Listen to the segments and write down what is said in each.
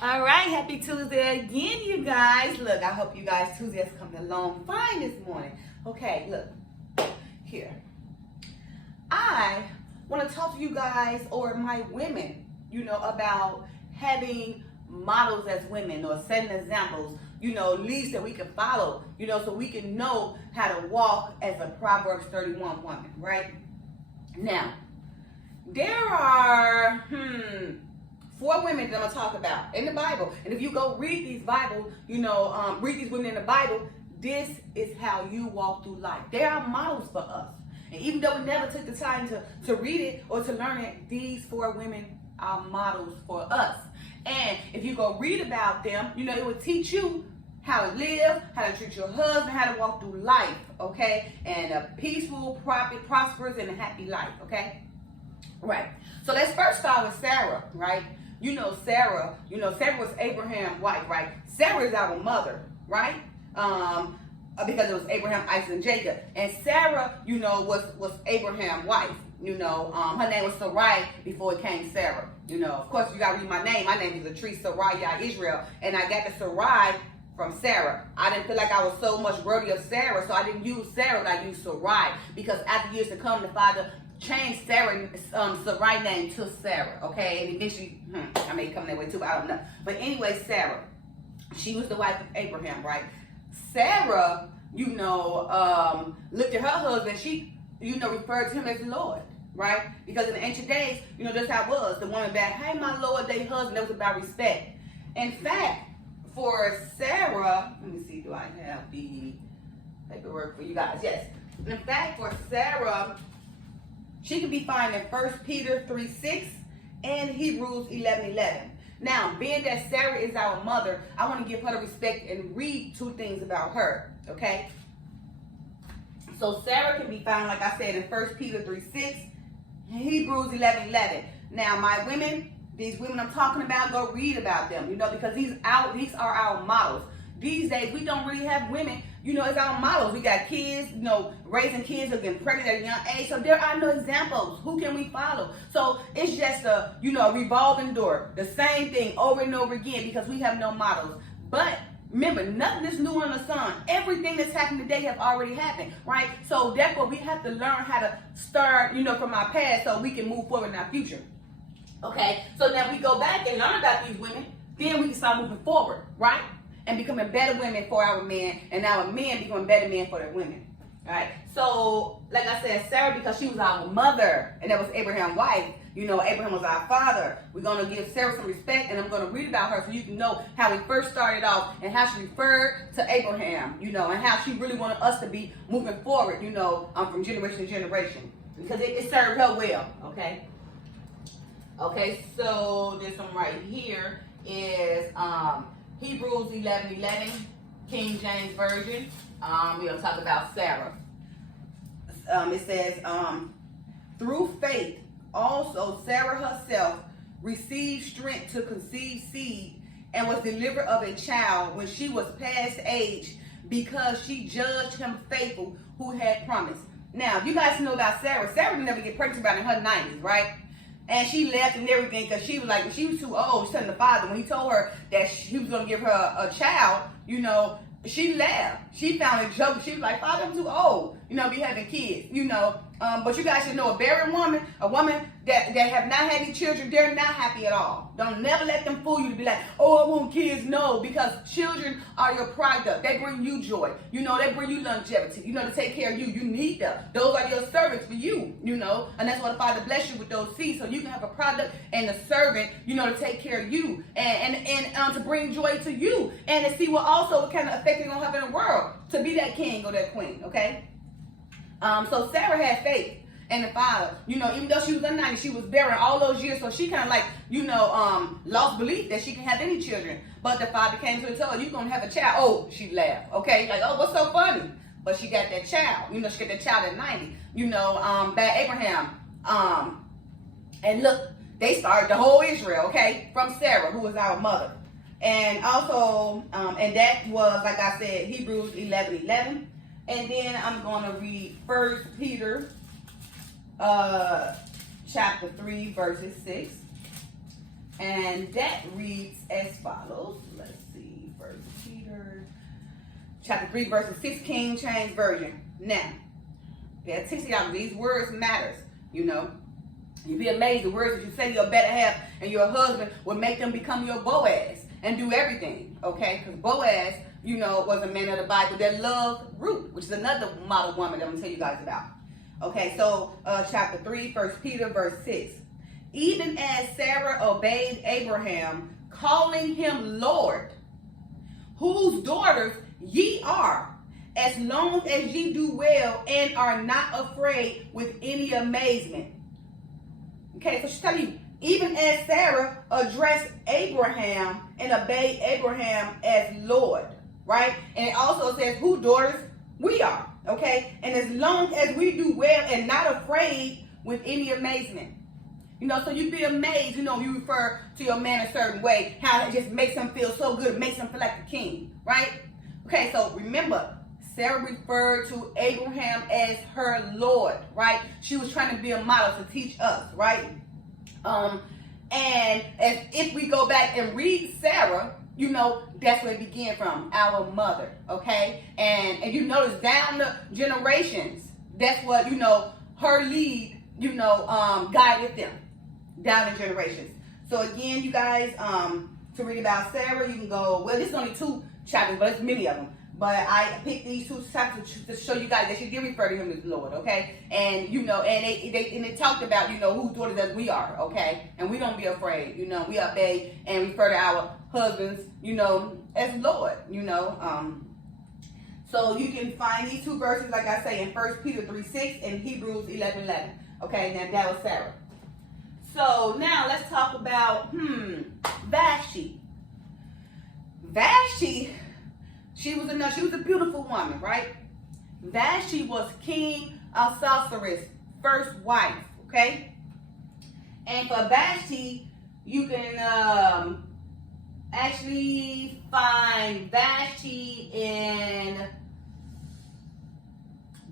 All right, happy Tuesday again, you guys. Look, I hope you guys Tuesday is coming along fine this morning. Okay, look, here. I want to talk to you guys, or my women, about having models as women, or setting examples, leads that we can follow, so we can know how to walk as a Proverbs 31 woman, right? Now, there are, 4 women that I'm going to talk about in the Bible. And if you go read these Bibles, read these women in the Bible, this is how you walk through life. They are models for us. And even though we never took the time to read it or to learn it, these 4 women are models for us. And if you go read about them, it will teach you how to live, how to treat your husband, how to walk through life, okay? And a peaceful, prosperous, and a happy life, okay? Right. So let's first start with Sarah, right? Sarah was Abraham's wife, right? Sarah is our mother, right? Because it was Abraham, Isaac, and Jacob. And Sarah, was Abraham's wife. Her name was Sarai before it came Sarah. Of course, you gotta read my name. My name is Latrice Sarai Israel. And I got the Sarai from Sarah. I didn't feel like I was so much worthy of Sarah, so I didn't use Sarah, but I used Sarai. Because after years to come, the Father changed Sarah's Sarai name to Sarah, okay? And eventually, I may come that way too, I don't know. But anyway, Sarah, she was the wife of Abraham, right? Sarah, looked at her husband, she, referred to him as Lord, right? Because in the ancient days, that's how it was. The woman back, hey, my Lord, they husband, that was about respect. In fact, for Sarah, let me see, do I have the paperwork for you guys? Yes. In fact, for Sarah, she can be found in 1 Peter 3:6 and Hebrews 11:11. Now, being that Sarah is our mother, I want to give her the respect and read 2 things about her, okay? So Sarah can be found, like I said, in 1 Peter 3:6 and Hebrews 11:11. Now, my women, these women I'm talking about, go read about them, because these are our models. These days, we don't really have women, as our models. We got kids, raising kids or getting pregnant at a young age. So there are no examples. Who can we follow? So it's just a revolving door. The same thing over and over again because we have no models. But remember, nothing is new under the sun. Everything that's happened today have already happened, right? So therefore, we have to learn how to start, from our past so we can move forward in our future. Okay, so now we go back and learn about these women. Then we can start moving forward, right? And becoming better women for our men, and our men becoming better men for their women. All right. So, like I said, Sarah, because she was our mother, and that was Abraham's wife. Abraham was our father. We're gonna give Sarah some respect, and I'm gonna read about her so you can know how we first started off and how she referred to Abraham. And how she really wanted us to be moving forward. From generation to generation, because it served her well. Okay. Okay. So this one right here is Hebrews 11:11, King James Version. We're going to talk about Sarah. It says, through faith, also Sarah herself received strength to conceive seed and was delivered of a child when she was past age because she judged him faithful who had promised. Now, you guys know about Sarah. Sarah didn't never get pregnant about in her 90s, right? And she left and everything because she was like, she was too old. She's telling the father when he told her that he was going to give her a child, she laughed. She found a joke. She was like, Father, I'm too old, be having kids, But you guys should know a barren woman, a woman that have not had any children, they're not happy at all. Don't never let them fool you to be like, oh, I want kids. No, because children are your product. They bring you joy. They bring you longevity, to take care of you. You need them. Those are your servants for you, and that's why the Father bless you with those seeds so you can have a product and a servant, to take care of you and to bring joy to you and to see what kind of effect you're going to have in the world to be that king or that queen, okay? So Sarah had faith in the Father. Even though she was unmarried, she was barren all those years. So she kind of lost belief that she can have any children. But the Father came to her and told her, you're going to have a child. Oh, she laughed. Okay. Like, oh, what's so funny? But she got that child. She got that child at 90. By Abraham. And look, they started the whole Israel, okay, from Sarah, who was our mother. And also, and that was, like I said, Hebrews 11:11. And then I'm going to read 1 Peter chapter 3, verses 6. And that reads as follows. Let's see, 1 Peter chapter 3, verses 6, King James Version. Now, pay attention, y'all. These words matters, you know. You'd be amazed the words that you say your better half and your husband will make them become your BOAZ and do everything, okay? Because BOAZ, you know, was a man of the Bible that loved Ruth, which is another model woman that I'm going to tell you guys about. Okay, so chapter 3, 1 Peter, verse 6. Even as Sarah obeyed Abraham, calling him Lord, whose daughters ye are, as long as ye do well and are not afraid with any amazement. Okay, so she's telling you, even as Sarah addressed Abraham and obeyed Abraham as Lord, right? And it also says whose daughters we are, okay? And as long as we do well and not afraid with any amazement. You know, so you'd be amazed, you know, you refer to your man a certain way, how it just makes him feel so good, it makes him feel like the king, right? Okay, so remember, Sarah referred to Abraham as her Lord, right? She was trying to be a model to teach us, right? And as if we go back and read Sarah, you know, that's where it began from, our mother, okay? And you notice down the generations, that's what, you know, her lead, you know, guided them down the generations. So again, you guys, to read about Sarah, you can go, well, this is only 2 chapters, but it's many of them. But I picked these 2 chapters to show you guys that she did refer to him as Lord, okay? And, you know, and they talked about, you know, whose daughters that we are, okay? And we don't be afraid, you know, we obey and refer to our husbands, you know, as Lord, you know. So you can find these 2 verses, like I say, in 1 Peter 3:6 and Hebrews 11:11. Okay, now that was Sarah. So now let's talk about, Vashti. Vashti, she was a beautiful woman, right? Vashti was King Ahasuerus' first wife, okay? And for Vashti, you can actually find Vashti in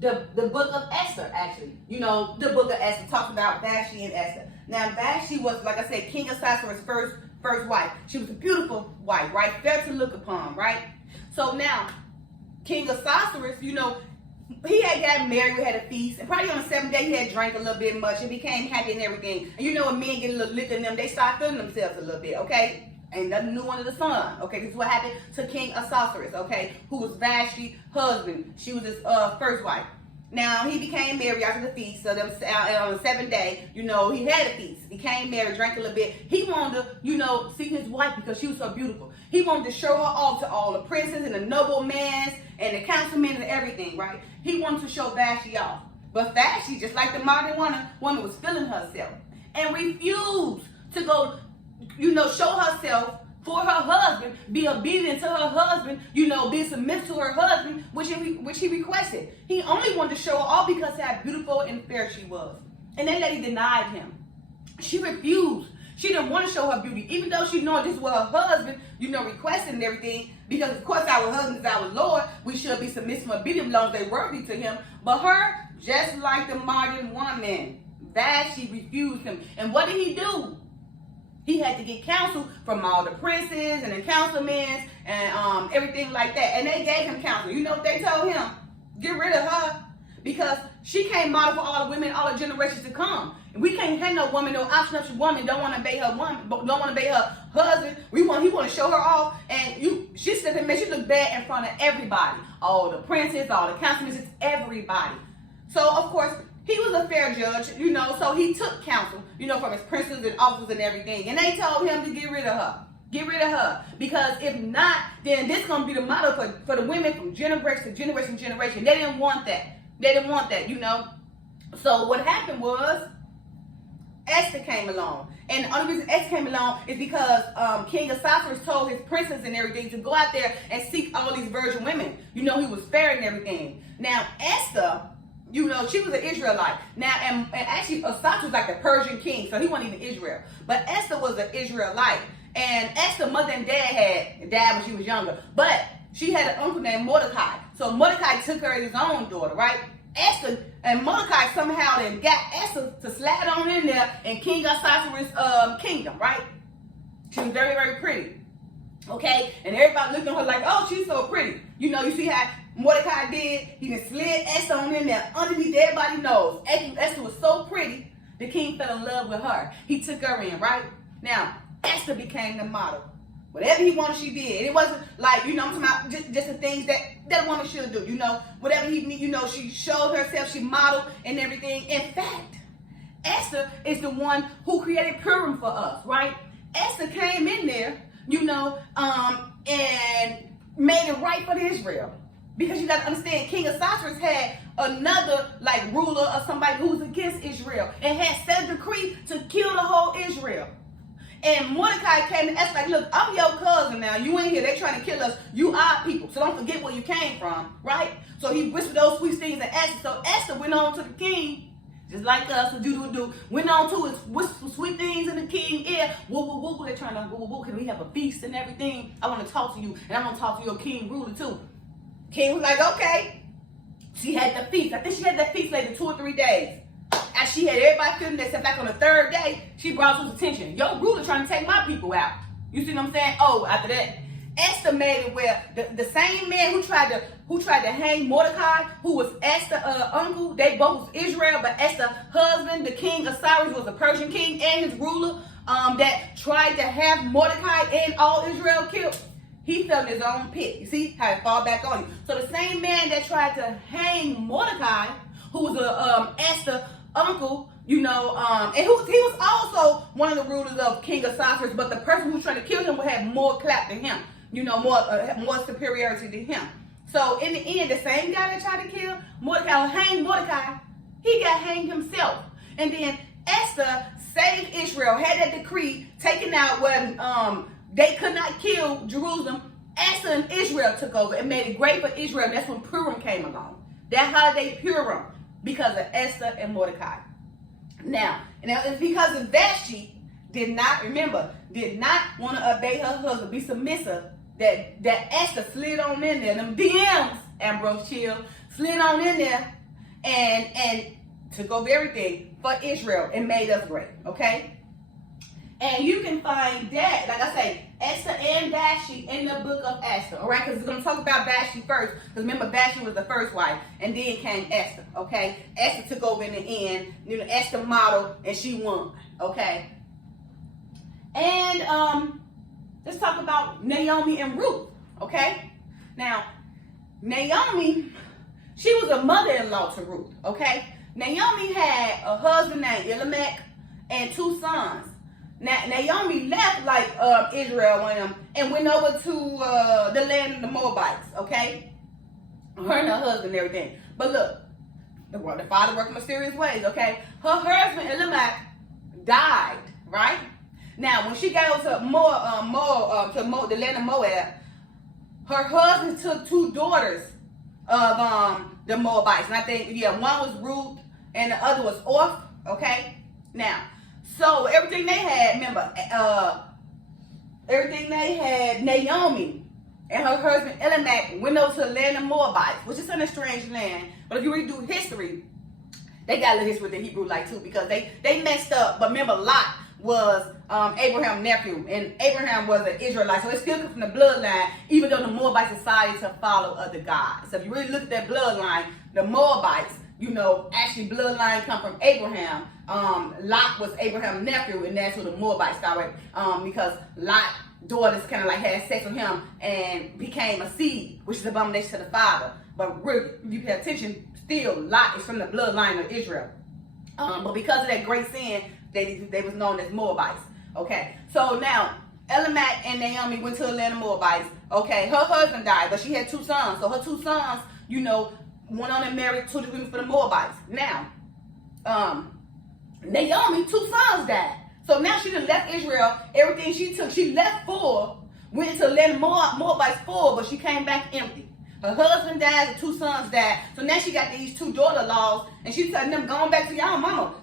the book of Esther, actually. You know, the book of Esther talks about Vashti and Esther. Now, Vashti was, like I said, King Ahasuerus' first wife. She was a beautiful wife, right? Fair to look upon, right? So now, King Ahasuerus, you know, he had gotten married, we had a feast, and probably on the 7th day he had drank a little bit much and became happy and everything. And you know when men get a little liquor in them, they start feeling themselves a little bit, okay? Ain't nothing new under the sun, okay? This is what happened to King Ahasuerus, okay? Who was Vashti's husband. She was his first wife. Now, he became married after the feast, so on the 7th day, you know, he had a feast. Became married, drank a little bit. He wanted to, you know, see his wife because she was so beautiful. He wanted to show her off to all the princes and the noblemen and the councilmen and everything, right? He wanted to show Vashti off. But Vashti, just like the modern woman was feeling herself and refused to go, you know, show herself for her husband, be obedient to her husband, you know, be submissive to her husband, which he requested. He only wanted to show her all because of how beautiful and fair she was. And that lady denied him. She refused. She didn't want to show her beauty, even though she knew this is what her husband, you know, requested and everything. Because, of course, our husband is our Lord. We should be submissive and obedient as long as they're worthy to him. But her, just like the modern woman, Vashti refused him. And what did he do? He had to get counsel from all the princes and the councilmen and everything like that. And they gave him counsel. You know what they told him? Get rid of her. Because she can't model for all the women, all the generations to come. And we can't have no woman, no obstinate woman, don't want to obey her woman, don't want to obey her husband. He want to show her off. And she said that she looked bad in front of everybody. All the princes, all the councilmen, it's everybody. So, of course, he was a fair judge, you know, so he took counsel, you know, from his princes and officers and everything. And they told him to get rid of her. Get rid of her. Because if not, then this is going to be the model for the women from generation to generation to generation. They didn't want that. They didn't want that, you know. So what happened was Esther came along. And the only reason Esther came along is because King Ahasuerus told his princes and everything to go out there and seek all these virgin women. You know, he was fair and everything. Now, Esther, you know, she was an Israelite. Now, and actually, Ahasuerus was like the Persian king, so he wasn't even Israel. But Esther was an Israelite. And Esther's mother and dad had died when she was younger. But she had an uncle named Mordecai. So Mordecai took her as his own daughter, right? Esther and Mordecai somehow then got Esther to slide on in there in King Ahasuerus' kingdom, right? She was very, very pretty. Okay? And everybody looked at her like, oh, she's so pretty. You know, you see how Mordecai did? He just slid Esther on in there underneath everybody's nose. Esther was so pretty, the king fell in love with her. He took her in, right? Now, Esther became the model. Whatever he wanted, she did. It wasn't like, you know, I'm talking about just the things that a woman should do. You know, whatever he need, you know, she showed herself, she modeled and everything. In fact, Esther is the one who created Purim for us, right? Esther came in there, you know, and made it right for Israel. Because you got to understand, King Ahasuerus had another, like, ruler or somebody who was against Israel and had set a decree to kill the whole Israel. And Mordecai came to Esther like, look, I'm your cousin now. You ain't here. They trying to kill us. You our people. So don't forget where you came from, right? So he whispered those sweet things to Esther. So Esther went on to the king, just like us, went on to whisper some sweet things in the king's ear. Woo, they're trying to, woo, can we have a feast and everything? I want to talk to you, and I want to talk to your king ruler too. King was like, okay. She had the feast. I think she had that feast later 2 or 3 days. As she had everybody feeling that, back on the 3rd day, she brought his attention. Your ruler trying to take my people out. You see what I'm saying? Oh, after that, Esther made it where the same man who tried to hang Mordecai, who was Esther's uncle, they both was Israel, but Esther's husband, the king Ahasuerus, was a Persian king, and his ruler that tried to have Mordecai and all Israel killed. He fell in his own pit. You see how it fall back on you. So the same man that tried to hang Mordecai, who was Esther's uncle, you know, and he was also one of the rulers of King Ahasuerus, but the person who was trying to kill him would have more clap than him, you know, more superiority to him. So in the end, the same guy that tried to kill Mordecai or hang Mordecai, he got hanged himself. And then Esther saved Israel, had that decree taken out when they could not kill Jerusalem. Esther and Israel took over and made it great for Israel. That's when Purim came along. That holiday Purim, because of Esther and Mordecai. Now it's because of Vashti did not want to obey her husband, be submissive, that Esther slid on in there, them DMs, Ambrose Chill, slid on in there and took over everything for Israel and made us great, okay? And you can find that, like I say, Esther and Vashti in the book of Esther, all right? Because we're going to talk about Vashti first. Because remember, Vashti was the first wife, and then came Esther, okay? Esther took over in the end. You know, Esther modeled, and she won, okay? And let's talk about Naomi and Ruth, okay? Now, Naomi, she was a mother-in-law to Ruth, okay? Naomi had a husband named Elimelech and 2 sons. Now, Naomi left like Israel and went over to the land of the Moabites, okay? Her and her husband and everything. But look, the father worked mysterious ways, okay? Her husband, Elimelech, died, right? Now, when she got over to the land of Moab, her husband took 2 daughters of the Moabites. And I think, one was Ruth and the other was Orph, okay? Now, so everything they had, remember, everything they had, Naomi and her husband Elimelech went over to the land of Moabites, which is in a strange land. But if you read through history, they got a little history with the Hebrew like too, because they messed up. But remember, Lot was Abraham's nephew, and Abraham was an Israelite, so it still comes from the bloodline, even though the Moabites decided to follow other gods. So if you really look at that bloodline, the Moabites, you know, actually bloodline come from Abraham. Lot was Abraham's nephew, and that's who the Moabites started, because Lot's daughters kind of like had sex with him and became a seed, which is abomination to the father. But really, if you pay attention, still Lot is from the bloodline of Israel. But because of that great sin, they was known as Moabites. Okay, so now Elimelech and Naomi went to the land of Moabites. Okay, her husband died, but she had 2 sons. So her 2 sons, you know, went on and married 2 women for the Moabites. Now, Naomi, 2 sons died. So now she done left Israel. Everything she took, she left full, went into the land of Moabites full, but she came back empty. Her husband died, the 2 sons died. So now she got these 2 daughter-in-laws, and she's telling them, going back to y'all mama.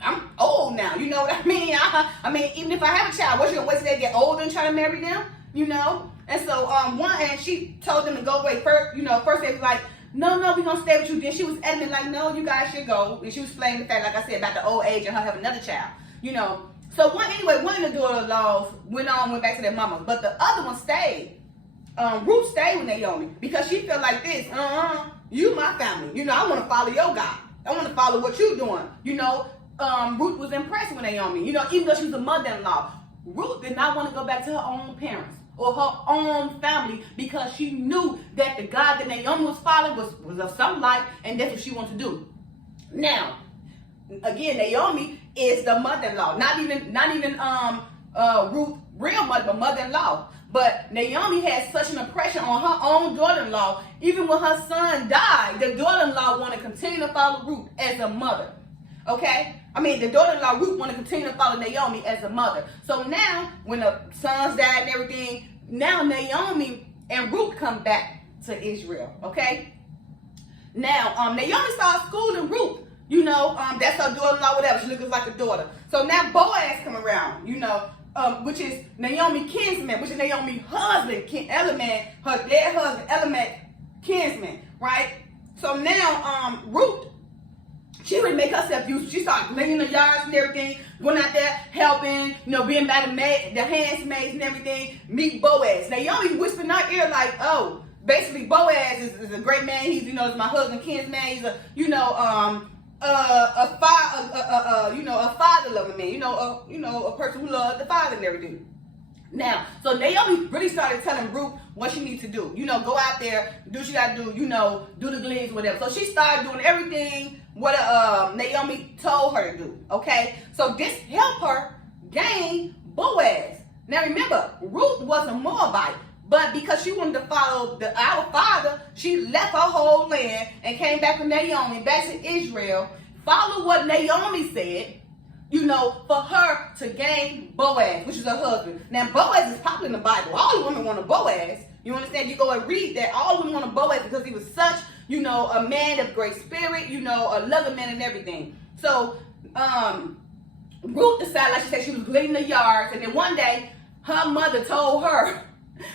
I'm old now, you know what I mean? I mean, even if I have a child, what, you gonna wait till they get older and try to marry them? You know? And so and she told them to go away. First they was like, no, we're gonna stay with you. Then she was adamant, like, no, you guys should go. And she was explaining the fact, like I said, about the old age and her having another child. You know. So one of the daughter-in-laws went back to their mama, but the other one stayed. Ruth stayed with Naomi because she felt like this. You my family. I want to follow your God. I want to follow what you're doing. Ruth was impressed with Naomi. Even though she was a mother-in-law, Ruth did not want to go back to her own parents or her own family because she knew that the God that Naomi was following was of some light, and that's what she wanted to do. Now, again, Naomi is the mother-in-law, not even Ruth, real mother, but mother-in-law. But Naomi had such an impression on her own daughter-in-law. Even when her son died, the daughter-in-law wanted to continue to follow Ruth as a mother. Okay? The daughter-in-law Ruth wanted to continue to follow Naomi as a mother. So now, when the sons died and everything, now Naomi and Ruth come back to Israel. Okay? Now, Naomi started schooling Ruth. That's her daughter-in-law, whatever. She looks like a daughter. So now Boaz come around, which is Naomi kinsman, which is Naomi husband, her dead husband, Elimelech kinsman, right? So now Ruth, she would make herself useful. She started cleaning the yards and everything, going out there helping, being by the handmaids and everything. Meet Boaz. Naomi whispered in her ear like, oh, basically Boaz is a great man. He's, is my husband, kinsman. He's a father-loving man, a person who loves the father and everything. Now, so Naomi really started telling Ruth what she needs to do. Go out there, do what you got to do, do the gleans, whatever. So she started doing everything what Naomi told her to do, okay? So this helped her gain Boaz. Now remember, Ruth was a Moabite, but because she wanted to follow our father, she left her whole land and came back with Naomi, back to Israel, followed what Naomi said, for her to gain Boaz, which is her husband. Now, Boaz is popular in the Bible. All the women want a Boaz. You understand? You go and read that. All the women want a Boaz because he was such, a man of great spirit, a loving man and everything. So, Ruth decided, like she said, she was cleaning the yards. And then one day, her mother told her,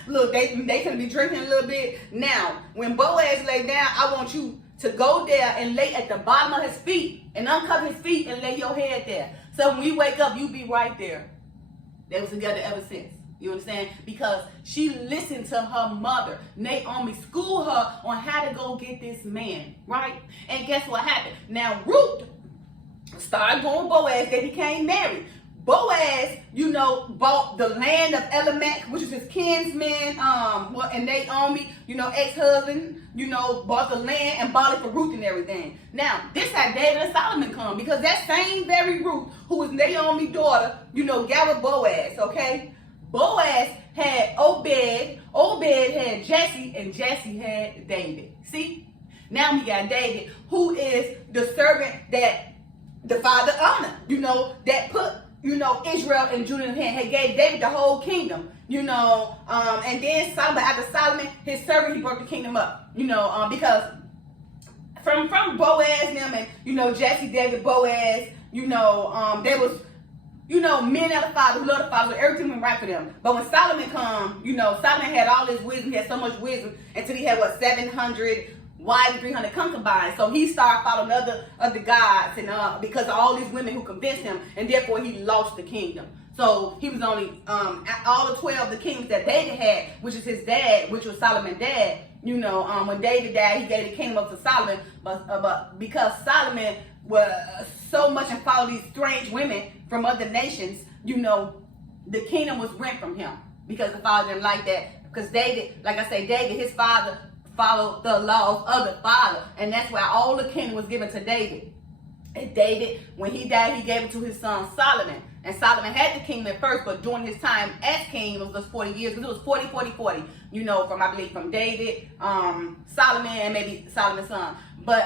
look, they can be drinking a little bit. Now, when Boaz lay down, I want you to go there and lay at the bottom of his feet and uncover his feet and lay your head there. So when you wake up, you be right there. They was together ever since. You understand? Because she listened to her mother. Naomi schooled her on how to go get this man, right? And guess what happened? Now Ruth started going with Boaz. They became married. Boaz, bought the land of Elimelech, which is his kinsman, and Naomi, ex-husband, bought the land and bought it for Ruth and everything. Now, this had David and Solomon come, because that same very Ruth, who was Naomi's daughter, got with Boaz, okay? Boaz had Obed had Jesse, and Jesse had David. See? Now we got David, who is the servant that the father honored, that put Israel and Judah in hand. He gave David the whole kingdom, and then Solomon, after Solomon, his servant, he broke the kingdom up, because from Boaz and them and, Jesse, David, Boaz, there was, men of the father who loved the father, everything went right for them. But when Solomon come, Solomon had all this wisdom, he had so much wisdom, until he had, 700 wives and 300 concubines. So he started following other gods, and because of all these women who convinced him, and therefore he lost the kingdom. So he was only all the 12 the kings that David had, which is his dad, which was Solomon's dad. When David died, he gave the kingdom up to Solomon, but because Solomon was so much and followed these strange women from other nations, the kingdom was rent from him because the father didn't like that. Because David, like I say, David, his father followed the laws of the father, and that's why all the kingdom was given to David. And David, when he died, he gave it to his son Solomon. And Solomon had the kingdom at first, but during his time as king, it was just 40 years, because it was 40, from David, Solomon, and maybe Solomon's son. But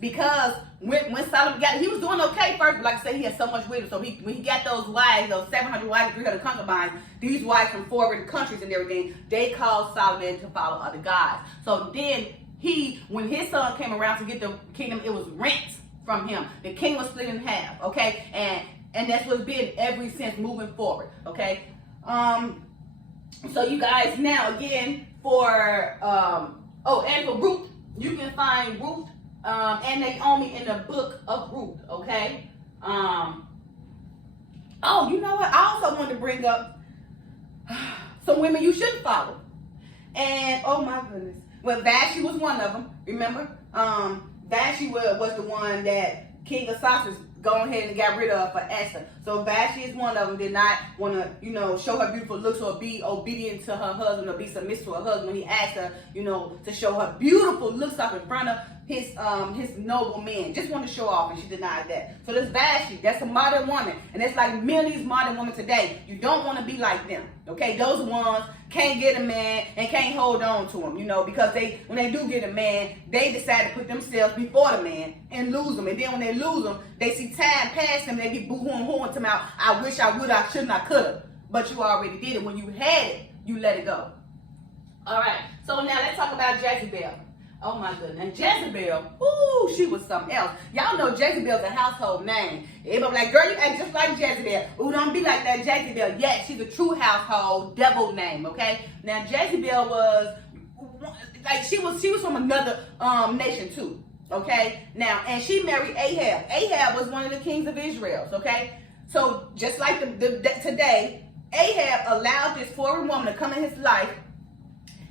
because when Solomon got it, he was doing okay first, but like I said, he had so much wisdom. So when he got those wives, those 700 wives, 300 concubines, these wives from foreign countries and everything, they called Solomon to follow other gods. So then when his son came around to get the kingdom, it was rent from him. The kingdom was split in half, okay? And that's what's been ever since moving forward, okay? So you guys, now again, for Ruth, you can find Ruth and Naomi in the book of Ruth, okay? Oh, you know what? I also wanted to bring up some women you shouldn't follow. And oh my goodness. Well, Vashti was one of them. Remember? Vashti was the one that King Ahasuerus go ahead and got rid of for Esther. So Vashti is one of them. Did not want to, show her beautiful looks or be obedient to her husband or be submissive to her husband when he asked her, to show her beautiful looks up in front of his noble men. Just wanted to show off, and she denied that. So this Vashti, that's a modern woman, and it's like many of these modern women today. You don't want to be like them, okay? Those ones can't get a man and can't hold on to him, because when they do get a man, they decide to put themselves before the man and lose them. And then when they lose them, they see time pass them, they be boo-hooing to them out. I wish I would, I shouldn't, I could have. But you already did it. When you had it, you let it go. All right, so now let's talk about Jezebel. Oh my goodness. And Jezebel, ooh, she was something else. Y'all know Jezebel's a household name. Everybody like, girl, you act just like Jezebel. Ooh, don't be like that Jezebel. Yes, she's a true household devil name, okay? Now Jezebel was, she was from another nation too, okay? Now, and she married Ahab. Ahab was one of the kings of Israel, okay? So just like today, Ahab allowed this foreign woman to come in his life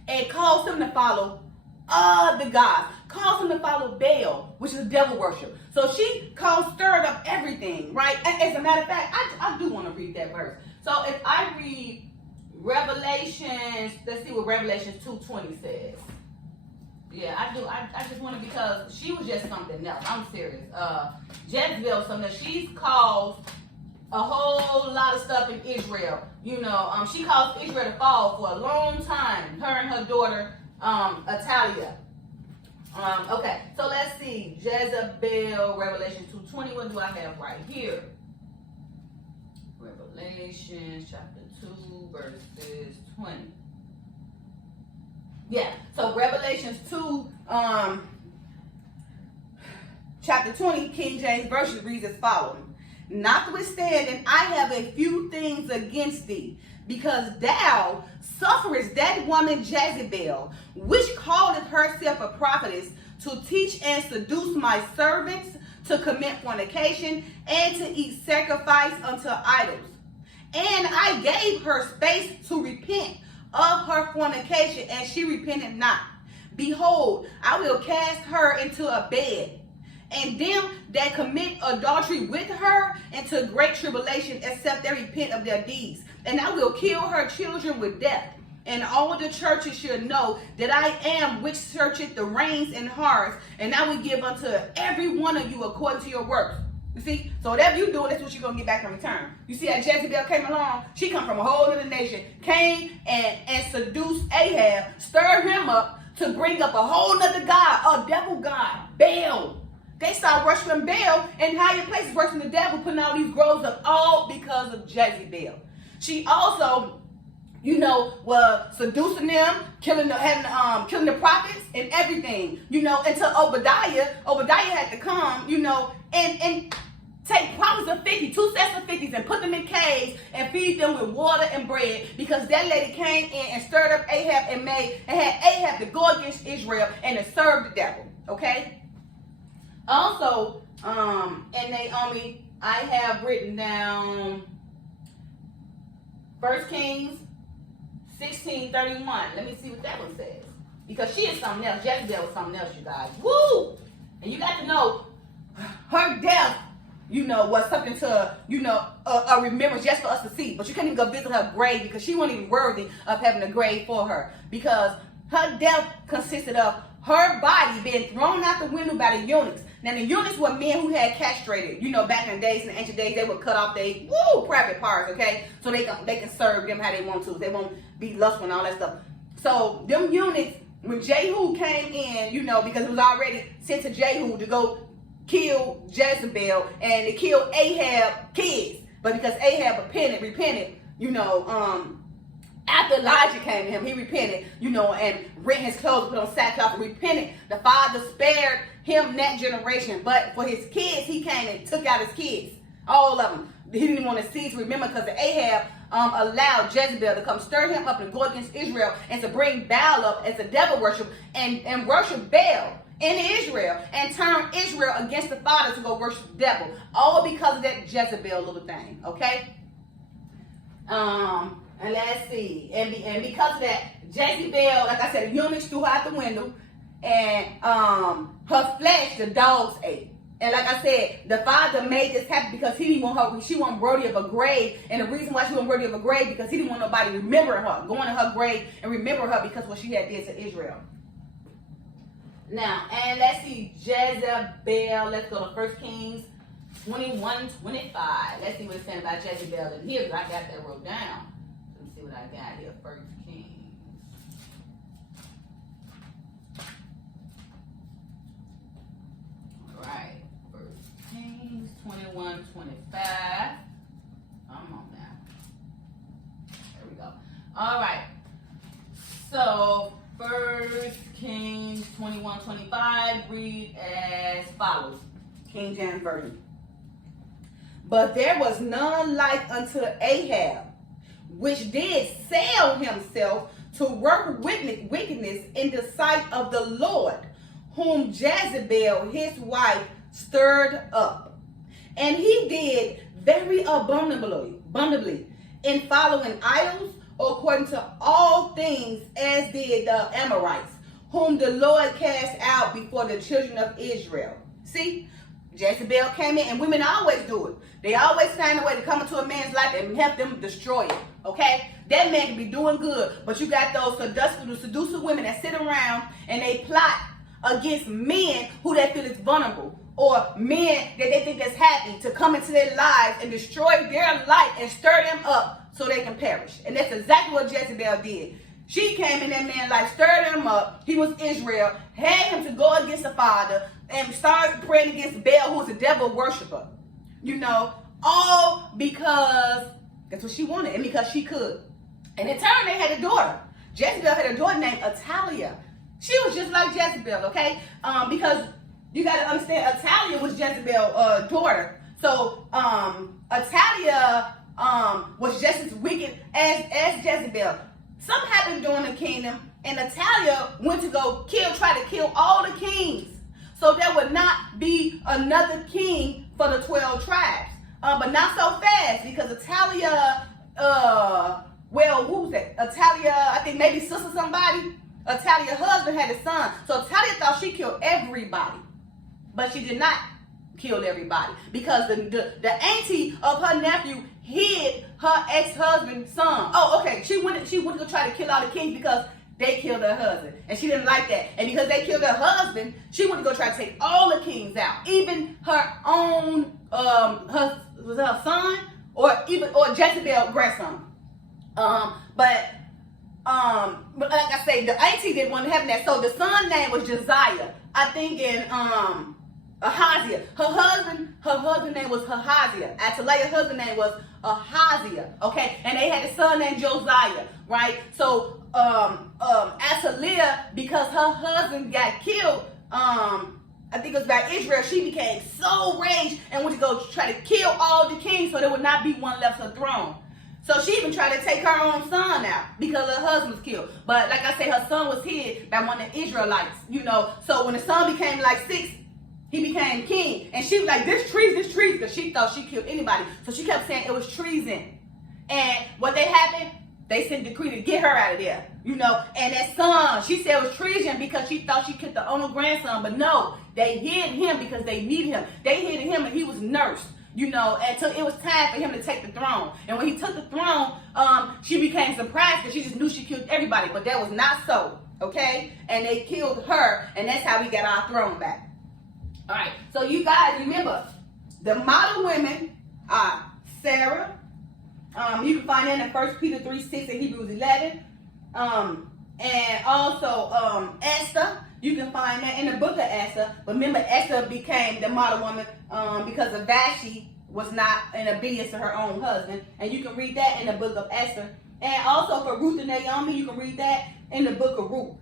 and caused him to follow the gods, caused him to follow Baal, which is devil worship. So she stirred up everything, right? As a matter of fact, I do want to read that verse. So if I read Revelations, let's see what Revelations 2:20 says. Yeah, I do. I just want to, because she was just something else. I'm serious. Jezebel, something that she's caused a whole lot of stuff in Israel. She caused Israel to fall for a long time. Her and her daughter, Atalia. Okay, so let's see. Jezebel, Revelation 2:20. What do I have right here? Revelation chapter 2, verses 20. Yeah, so Revelations 2, chapter 20, King James Version reads as follows. Notwithstanding, I have a few things against thee, because thou sufferest that woman Jezebel, which calleth herself a prophetess, to teach and seduce my servants to commit fornication and to eat sacrifice unto idols. And I gave her space to repent of her fornication, and she repented not. Behold, I will cast her into a bed, and them that commit adultery with her into great tribulation, except they repent of their deeds. And I will kill her children with death. And all the churches should know that I am which searcheth the reins and hearts, and I will give unto every one of you according to your works. You see? So whatever you do, that's what you're going to get back in return. You see how Jezebel came along? She come from a whole other nation, came and seduced Ahab, stirred him up to bring up a whole other god, a devil god, Baal. They start worshiping Baal in higher places, worshiping the devil, putting all these groves up, all because of Jezebel. She also, was seducing them, killing the prophets and everything, until Obadiah had to come, and take prophets of 50, 2 sets of 50s, and put them in caves and feed them with water and bread, because that lady came in and stirred up Ahab and had Ahab to go against Israel and to serve the devil, okay? Also, and Naomi, I have written down 1 Kings 16:31. Let me see what that one says. Because she is something else. Jezebel was something else, you guys. Woo! And you got to know, her death, was something to, a remembrance just for us to see. But you couldn't even go visit her grave, because she wasn't even worthy of having a grave for her. Because her death consisted of her body being thrown out the window by the eunuchs. Now, the eunuchs were men who had castrated. Back in the days, in the ancient days, they would cut off their private parts, okay? So they can serve them how they want to. They won't be lustful and all that stuff. So them eunuchs, when Jehu came in, because it was already sent to Jehu to go kill Jezebel and to kill Ahab's kids. But because Ahab repented, after Elijah came to him, he repented, and rent his clothes, put on sackcloth, and repented. The father spared him that generation. But for his kids, he came and took out his kids. All of them. He didn't want to see to remember, because Ahab allowed Jezebel to come stir him up and go against Israel and to bring Baal up as a devil worship and worship Baal in Israel and turn Israel against the father to go worship the devil. All because of that Jezebel little thing, okay? And let's see. And because of that, Jezebel, like I said, eunuchs threw her out the window. And her flesh, the dogs ate. And like I said, the father made this happen because he didn't want her, she wasn't worthy of a grave. And the reason why she wasn't worthy of a grave, because he didn't want nobody remembering her, going to her grave and remember her because what she had did to Israel. Now, and let's see, Jezebel. Let's go to 1 Kings 21:25. Let's see what it's saying about Jezebel in here, because I got that wrote down. Let me see what I got here. 1 Kings. All right. 1 Kings 21:25. Come on now. There we go. All right. So, 1 Kings 21:25 read as follows. King James Version. But there was none like unto Ahab, which did sell himself to work wickedness in the sight of the Lord, whom Jezebel his wife stirred up. And he did very abundantly in following idols, according to all things as did the Amorites, whom the Lord cast out before the children of Israel. See, Jezebel came in, and women always do it. They always find a way to come into a man's life and help them destroy it. Okay? That man can be doing good, but you got those seducing women that sit around and they plot against men who they feel is vulnerable, or men that they think is happy, to come into their lives and destroy their life and stir them up so they can perish. And that's exactly what Jezebel did. She came in that man's life, stirred him up. He was Israel, had him to go against the father, and started praying against Baal, who was a devil worshiper. You know, all because that's what she wanted, and because she could. And in turn, they had a daughter. Jezebel had a daughter named Atalia. She was just like Jezebel, okay? Because you got to understand, Atalia was Jezebel's daughter. So Atalia was just as wicked as Jezebel. Something happened during the kingdom, and Atalia went to go try to kill all the kings. So there would not be another king for the 12 tribes. But not so fast, because Atalia, who was that? Atalia, I think maybe sister somebody. Atalia's husband had a son. So Atalia thought she killed everybody. But she did not kill everybody, because the auntie of her nephew hid her ex-husband's son. Oh, okay. She went to go try to kill all the kings because they killed her husband, and she didn't like that. And because they killed her husband, she went to go try to take all the kings out, even her own her son, or Jezebel's grandson. But like I say, the auntie didn't want to have that. So the son's name was Josiah, I think, in Ahaziah. Her husband name was Ahaziah. Ataliah's husband name was Ahaziah. Okay, and they had a son named Josiah, right? So Ataliah, because her husband got killed, I think it was about Israel, she became so raged and went to go try to kill all the kings so there would not be one left on the throne. So she even tried to take her own son out because her husband was killed. But like I say, her son was hid by one of the Israelites, you know. So when the son became like 6, he became king. And she was like, this treason, because she thought she killed anybody. So she kept saying it was treason. And what they happened, they sent a decree to get her out of there, you know. And that son, she said it was treason because she thought she killed the only grandson. But no, they hid him because they needed him. They hid him and he was nursed, you know, until it was time for him to take the throne. And when he took the throne, she became surprised because she just knew she killed everybody. But that was not so, okay? And they killed her, and that's how we got our throne back. All right, so you guys remember, the model women are Sara. You can find that in 1 Peter 3:6 and Hebrews 11. And also Esther. You can find that in the book of Esther. But remember, Esther became the model woman because of Vashti was not in obedience to her own husband. And you can read that in the book of Esther. And also for Ruth and Naomi, you can read that in the book of Ruth.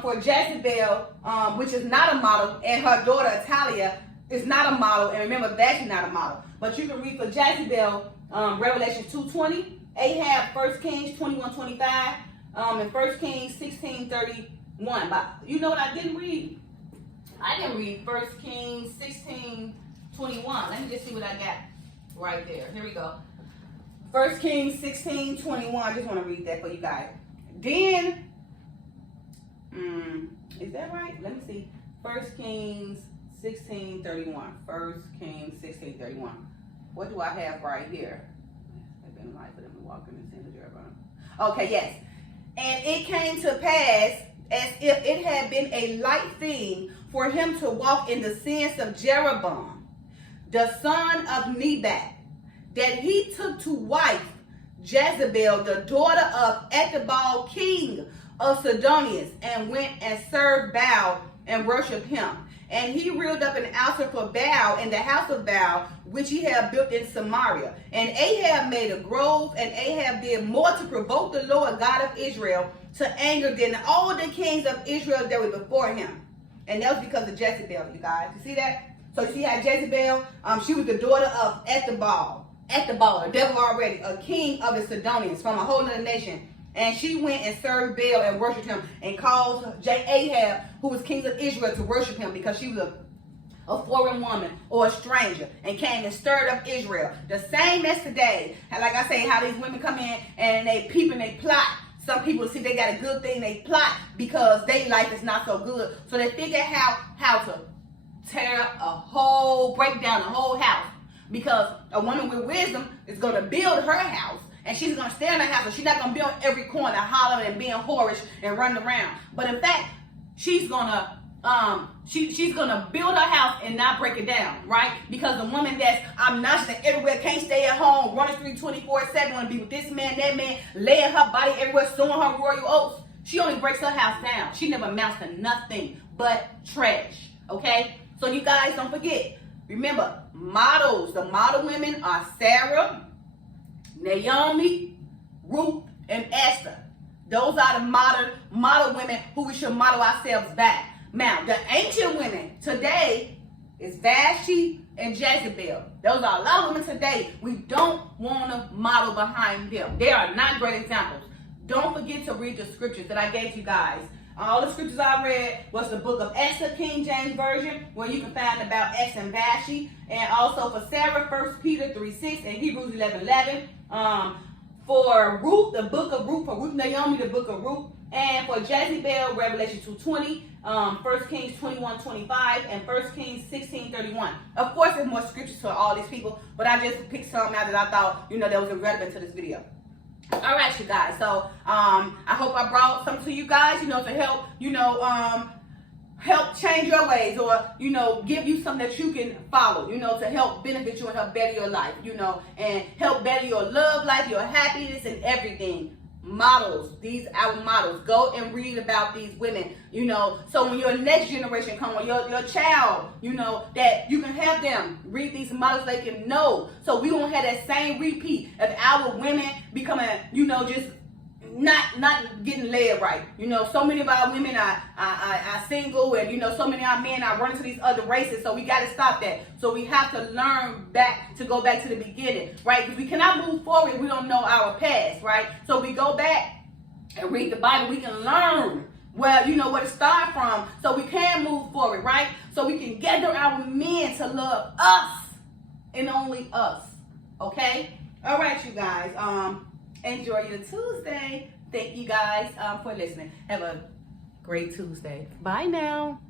For Jezebel, which is not a model, and her daughter Atalia is not a model. And remember, Vashti is not a model. But you can read for Jezebel, Revelation 2:20, Ahab, 1 Kings 21:25, and 1 Kings 16:31. But you know what I didn't read? I didn't read 1 Kings 16:21. Let me just see what I got right there. Here we go. 1 Kings 16:21. I just want to read that for you guys. Then, is that right? Let me see. 1 Kings 16:31. 1 Kings 16:31. What do I have right here? It's been life for them to walk in the sin of Jeroboam. Okay, yes. And it came to pass, as if it had been a light thing for him to walk in the sins of Jeroboam, the son of Nebat, that he took to wife Jezebel, the daughter of Ethbaal, king of Sidonians, and went and served Baal and worshipped him. And he reared up an altar for Baal in the house of Baal, which he had built in Samaria. And Ahab made a grove, and Ahab did more to provoke the Lord God of Israel to anger than all the kings of Israel that were before him. And that was because of Jezebel, you guys. You see that? So you see how Jezebel, she was the daughter of Ethbaal, the devil already, a king of the Sidonians from a whole other nation. And she went and served Baal and worshipped him and caused Ahab, who was king of Israel, to worship him because she was a foreign woman or a stranger, and came and stirred up Israel. The same as today. Like I say, how these women come in and they peep and they plot. Some people see they got a good thing, they plot because their life is not so good. So they figure out how to break down a whole house. Because a woman with wisdom is going to build her house. And she's going to stay in her house. So she's not going to be on every corner hollering and being whorish and running around. But in fact, she's going to build her house and not break it down, right? Because the woman that's obnoxious and everywhere, can't stay at home, running the street 24/7, want to be with this man, that man, laying her body everywhere, sowing her royal oats. She only breaks her house down. She never amounts to nothing but trash, okay? So you guys don't forget. Remember, models. The model women are Sara, Naomi, Ruth, and Esther. Those are the model women who we should model ourselves by. Now, the ancient women today is Vashti and Jezebel. Those are a lot of women today. We don't want to model behind them. They are not great examples. Don't forget to read the scriptures that I gave you guys. All the scriptures I read was the book of Esther, King James Version, where you can find about Esther and Vashti. And also for Sara, 1 Peter 3:6 and Hebrews 11:11. For Ruth, the book of Ruth. For Ruth Naomi, the book of Ruth. And for Jezebel, Revelation 2:20, 1 Kings 21:25, and 1 Kings 16:31. Of course, there's more scriptures for all these people, but I just picked some out that I thought, that was relevant to this video. All right, you guys. So I hope I brought some to you guys, to help, help change your ways, or give you something that you can follow, to help benefit you and help better your life, and help better your love life, your happiness, and everything. Models, these our models. Go and read about these women, so when your next generation come, or your child, that you can have them read these models, they can know, so we won't have that same repeat of our women becoming, just not getting led right. So many of our women are single, and so many of our men are running to these other races. So we got to stop that. So we have to learn to go back to the beginning, right? Because we cannot move forward if we don't know our past, right? So we go back and read the Bible. We can learn where to start from, so we can move forward, right? So we can gather our men to love us and only us. Okay? All right, you guys. Enjoy your Tuesday. Thank you guys for listening. Have a great Tuesday. Bye now.